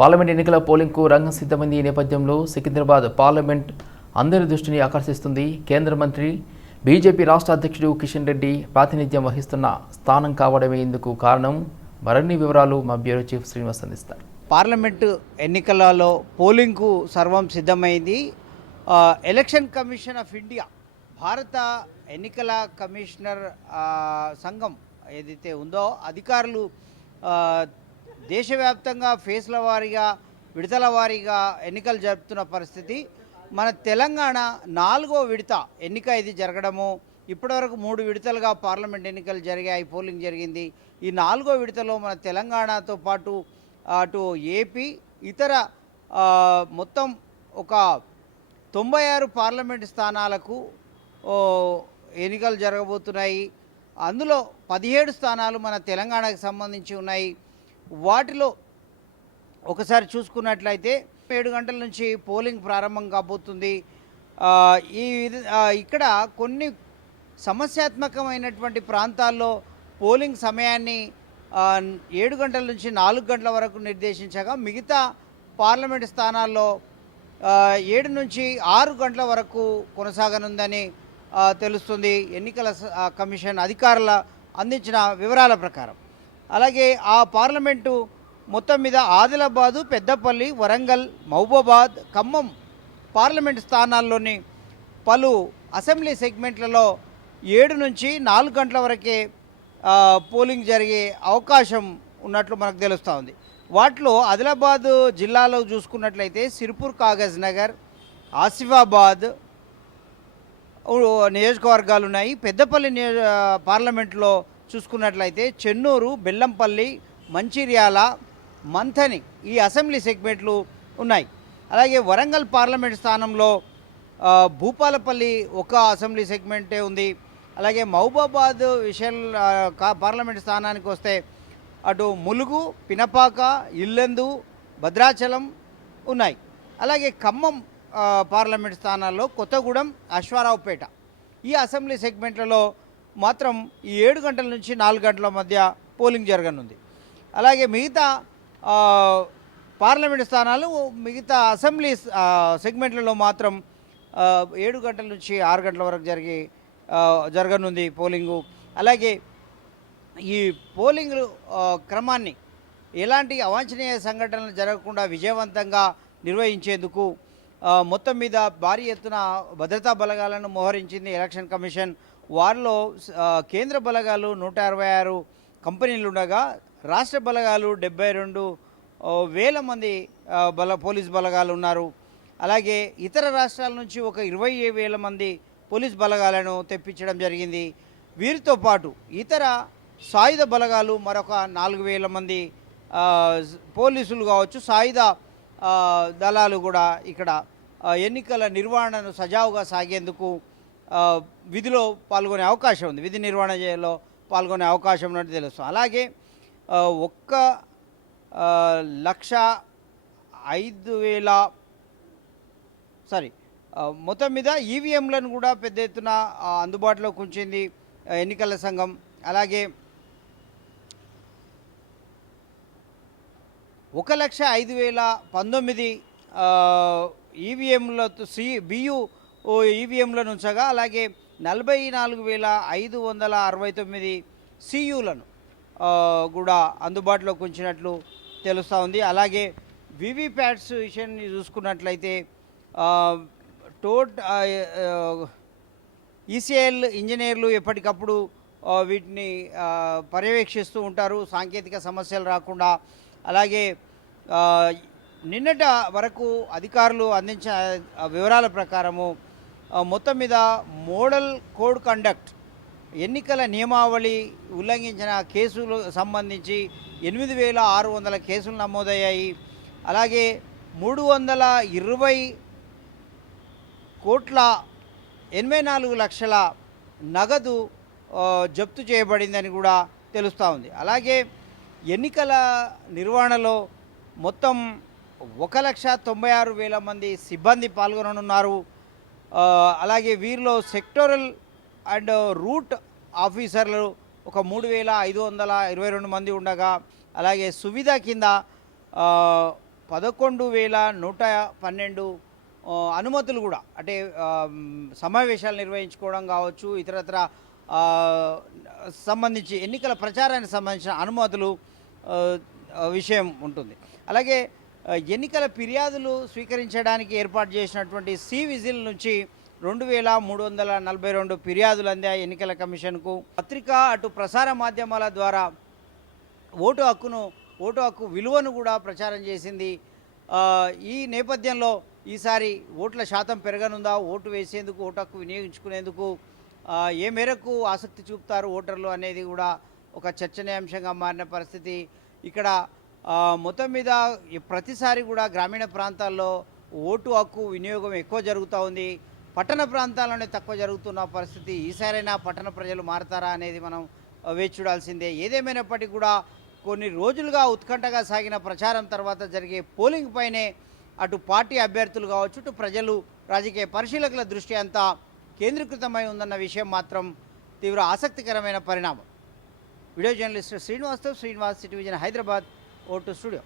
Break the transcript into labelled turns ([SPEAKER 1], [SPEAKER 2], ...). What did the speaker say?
[SPEAKER 1] Parliament ఎన్నికల పోలింగ్కు రంగం సిద్ధమైంది. ఈ నేపథ్యంలో సికింద్రాబాద్ పార్లమెంట్ అందరి దృష్టిని ఆకర్షిస్తుంది. కేంద్ర మంత్రి బీజేపీ రాష్ట్ర అధ్యక్షుడు కిషన్ రెడ్డి ప్రాతినిధ్యం వహిస్తున్న స్థానం కావడమే ఇందుకు కారణం. మరిన్ని వివరాలు మా బ్యూరో చీఫ్ శ్రీనివాస్ అందిస్తారు.
[SPEAKER 2] పార్లమెంటు ఎన్నికలలో పోలింగ్కు సర్వం సిద్ధమైంది. ఎలక్షన్ కమిషన్ ఆఫ్ ఇండియా భారత ఎన్నికల కమిషనర్ సంఘం ఏదైతే ఉందో అధికారులు దేశవ్యాప్తంగా ఫేస్ల వారీగా విడతల వారీగా ఎన్నికలు జరుపుతున్న పరిస్థితి మన తెలంగాణ నాలుగో విడత ఎన్నిక ఇది జరగడము ఇప్పటివరకు మూడు విడతలుగా పార్లమెంట్ ఎన్నికలు జరిగాయి పోలింగ్ జరిగింది. ఈ నాలుగో విడతలో మన తెలంగాణతో పాటు అటు ఏపీ ఇతర మొత్తం ఒక తొంభై ఆరు పార్లమెంట్ స్థానాలకు ఎన్నికలు జరగబోతున్నాయి. అందులో పదిహేడు స్థానాలు మన తెలంగాణకు సంబంధించి ఉన్నాయి. వాటిలో ఒకసారి చూసుకున్నట్లయితే ఏడు గంటల నుంచి పోలింగ్ ప్రారంభం కాబోతుంది. ఈ ఇక్కడ కొన్ని సమస్యాత్మకమైనటువంటి ప్రాంతాల్లో పోలింగ్ సమయాన్ని ఏడు గంటల నుంచి నాలుగు గంటల వరకు నిర్దేశించగా మిగతా పార్లమెంట్ స్థానాల్లో ఏడు నుంచి ఆరు గంటల వరకు కొనసాగనుందని తెలుస్తుంది. ఎన్నికల స- కమిషన్ అధికారుల అందించిన వివరాల ప్రకారం. అలాగే ఆ పార్లమెంటు మొత్తం మీద ఆదిలాబాదు పెద్దపల్లి వరంగల్ మహబూబాబాద్ ఖమ్మం పార్లమెంట్ స్థానాల్లోని పలు అసెంబ్లీ సెగ్మెంట్లలో ఏడు నుంచి నాలుగు గంటల వరకే పోలింగ్ జరిగే అవకాశం ఉన్నట్లు మనకు తెలుస్తూ ఉంది. వాటిలో ఆదిలాబాద్ జిల్లాలో చూసుకున్నట్లయితే సిర్పూర్ కాగజ్ నగర్ ఆసిఫాబాద్ నియోజకవర్గాలు ఉన్నాయి పెద్దపల్లి నియోజ పార్లమెంట్లో చూసుకున్నట్లయితే చెన్నూరు బెల్లంపల్లి మంచిర్యాల మంథని ఈ అసెంబ్లీ సెగ్మెంట్లు ఉన్నాయి. అలాగే వరంగల్ పార్లమెంట్ స్థానంలో భూపాలపల్లి ఒక అసెంబ్లీ సెగ్మెంటే ఉంది. అలాగే మహబూబాబాద్ విషయం పార్లమెంట్ స్థానానికి వస్తే అటు ములుగు పినపాక ఇల్లెందు భద్రాచలం ఉన్నాయి. అలాగే ఖమ్మం పార్లమెంట్ స్థానాల్లో కొత్తగూడెం అశ్వారావుపేట. ఈ అసెంబ్లీ సెగ్మెంట్లలో మాత్రం ఈ ఏడు గంటల నుంచి నాలుగు గంటల మధ్య పోలింగ్ జరగనుంది. అలాగే మిగతా పార్లమెంట్ స్థానాలు మిగతా అసెంబ్లీ సెగ్మెంట్లలో మాత్రం ఏడు గంటల నుంచి ఆరు గంటల వరకు జరిగే జరగనుంది పోలింగు. అలాగే ఈ పోలింగ్ క్రమాన్ని ఎలాంటి అవాంఛనీయ సంఘటనలు జరగకుండా విజయవంతంగా నిర్వహించేందుకు మొత్తం మీద భారీ ఎత్తున భద్రతా బలగాలను మోహరించింది ఎలక్షన్ కమిషన్ వారిలో కేంద్ర బలగాలు నూట అరవై ఆరు కంపెనీలు ఉండగా రాష్ట్ర బలగాలు డెబ్బై రెండు వేల మంది బల పోలీస్ బలగాలు ఉన్నారు. అలాగే ఇతర రాష్ట్రాల నుంచి ఒక ఇరవై వేల మంది పోలీస్ బలగాలను తెప్పించడం జరిగింది. వీరితో పాటు ఇతర సాయుధ బలగాలు మరొక నాలుగు వేల మంది పోలీసులు కావచ్చు సాయుధ దళాలు కూడా ఇక్కడ ఎన్నికల నిర్వహణను సజావుగా సాగేందుకు విధిలో పాల్గొనే అవకాశం ఉంది. విధి నిర్వహణ చేయలో పాల్గొనే అవకాశం ఉన్నట్టు తెలుస్తుంది. అలాగే ఒక్క లక్ష ఐదు వేల సారీ మొత్తం మీద ఈవీఎంలను కూడా పెద్ద ఎత్తున అందుబాటులో అందుబాటులోకి ఉంచింది ఎన్నికల సంఘం. అలాగే ఒక లక్ష ఐదు వేల పంతొమ్మిది ఈవీఎంలతో సి బియు ఓ ఈవీఎంలను ఉంచగా అలాగే నలభై నాలుగు వేల ఐదు వందల అరవై తొమ్మిది సియులను కూడా అందుబాటులోకి ఉంచినట్లు తెలుస్తూ ఉంది. అలాగే వివిప్యాట్స్ విషయాన్ని చూసుకున్నట్లయితే టోట్ ఈసీఎల్ ఇంజనీర్లు ఎప్పటికప్పుడు వీటిని పర్యవేక్షిస్తూ ఉంటారు. సాంకేతిక సమస్యలు రాకుండా అలాగే నిన్నట వరకు అధికారులు అందించిన వివరాల ప్రకారము మొత్తం మీద మోడల్ కోడ్ కండక్ట్ ఎన్నికల నియమావళి ఉల్లంఘించిన కేసులు సంబంధించి ఎనిమిది వేల ఆరు వందల కేసులు నమోదయ్యాయి. అలాగే మూడు వందల ఇరవై కోట్ల ఎనభై నాలుగు లక్షల నగదు జప్తు చేయబడిందని కూడా తెలుస్తూ ఉంది. అలాగే ఎన్నికల నిర్వహణలో మొత్తం ఒక లక్ష తొంభై ఆరు వేల మంది సిబ్బంది పాల్గొననున్నారు. అలాగే వీరిలో సెక్టోరల్ అండ్ రూట్ ఆఫీసర్లు ఒక మూడు వేల ఐదు వందల ఇరవై రెండు మంది ఉండగా అలాగే సువిధ కింద పదకొండు వేల నూట పన్నెండు అనుమతులు కూడా అంటే సమావేశాలు నిర్వహించుకోవడం కావచ్చు ఇతరత్ర సంబంధించి ఎన్నికల ప్రచారానికి సంబంధించిన అనుమతులు విషయం ఉంటుంది. అలాగే ఎన్నికల ఫిర్యాదులు స్వీకరించడానికి ఏర్పాటు చేసినటువంటి సి విజిల్ నుంచి రెండు వేల మూడు వందల నలభై రెండు ఫిర్యాదులు అందాయి ఎన్నికల కమిషన్కు. పత్రిక అటు ప్రసార మాధ్యమాల ద్వారా ఓటు హక్కును ఓటు హక్కు విలువను కూడా ప్రచారం చేసింది. ఈ నేపథ్యంలో ఈసారి ఓట్ల శాతం పెరగనుందా? ఓటు వేసేందుకు ఓటు హక్కు వినియోగించుకునేందుకు ఏ మేరకు ఆసక్తి చూపుతారు ఓటర్లు అనేది కూడా ఒక చర్చనీయాంశంగా మారిన పరిస్థితి. ఇక్కడ మొత్తం మీద ప్రతిసారి కూడా గ్రామీణ ప్రాంతాల్లో ఓటు హక్కు వినియోగం ఎక్కువ జరుగుతూ ఉంది. పట్టణ ప్రాంతాల్లోనే తక్కువ జరుగుతున్న పరిస్థితి. ఈసారైనా పట్టణ ప్రజలు మారతారా అనేది మనం వేచి చూడాల్సిందే. ఏదేమైనప్పటికీ కూడా కొన్ని రోజులుగా ఉత్కంఠగా సాగిన ప్రచారం తర్వాత జరిగే పోలింగ్ పైనే అటు పార్టీ అభ్యర్థులు కావచ్చు ఇటు ప్రజలు రాజకీయ పరిశీలకుల దృష్టి అంతా కేంద్రీకృతమై ఉందన్న విషయం మాత్రం తీవ్ర ఆసక్తికరమైన పరిణామం. వీడియో జర్నలిస్ట్ శ్రీనివాస్తో శ్రీనివాస్ టెలివిజన్ హైదరాబాద్ ఓటు స్టూడియో